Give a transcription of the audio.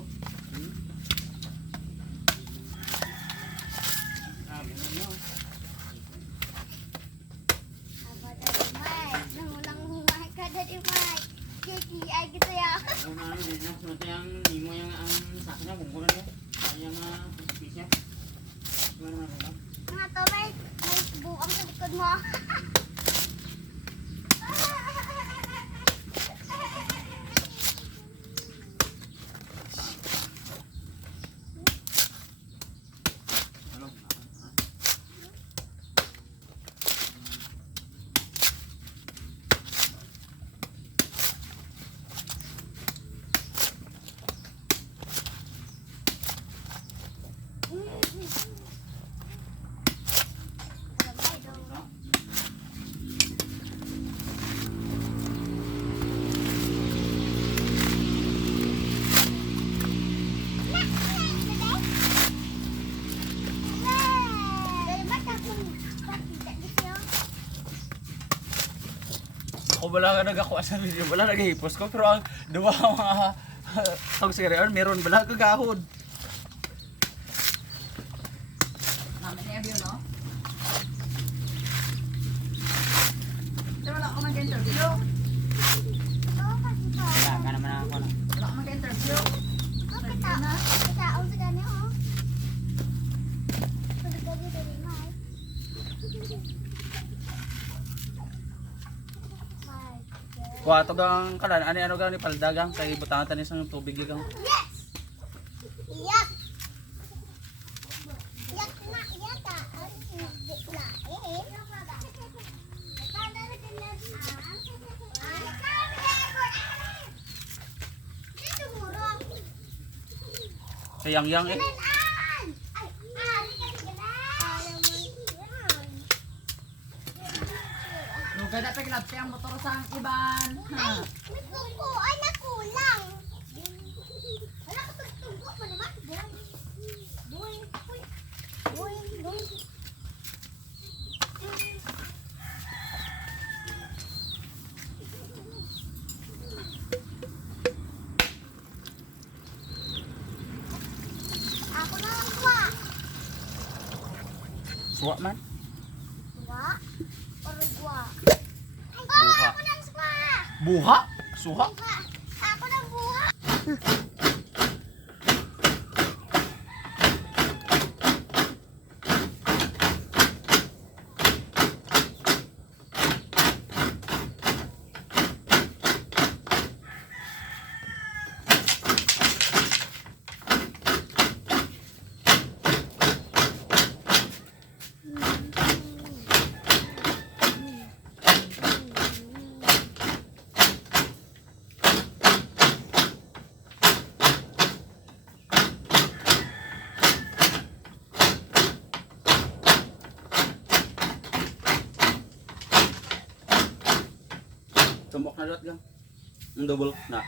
loob. Sabi mo no. Apa dari Mike? Nang Mike ka dari Mike. KPI gitu ya. Una ano din no, sunod yang nimo yang ang saknya bungkulan ya. Yang pisnya. Gimana naman? Mga to Mike, may buang sa likod mo. Ako wala ka nagakuha sa video, wala nagahipos ko, pero ang dua mga tawag sa garayon, meron wala kagahod. Namin na yun, no? Pero wala ko mag-interview. Wala ka naman ako na. Wala ko mag-interview. Kitaon sa gani oh. Sulit ka dito dari Mike. Kuha to gang kalan, ano gang ni paldagang kay butangan tanis ng tubig gang. Yes! Iyak! Iyak na, iyak ka. Hindi na, Sayang-yang eh. Lugay na pag ang motor sa iban. Ha? May tungko ay nakulang. Wala ka tungko pa naman. Boy. Ako na ang kuha. Suwa man. Kuha? Or kuha? Buha. Ako na ang kuha. Buha? Suha? Buha. Ako na ang buha. Tumbok na dot gang. Ang double na.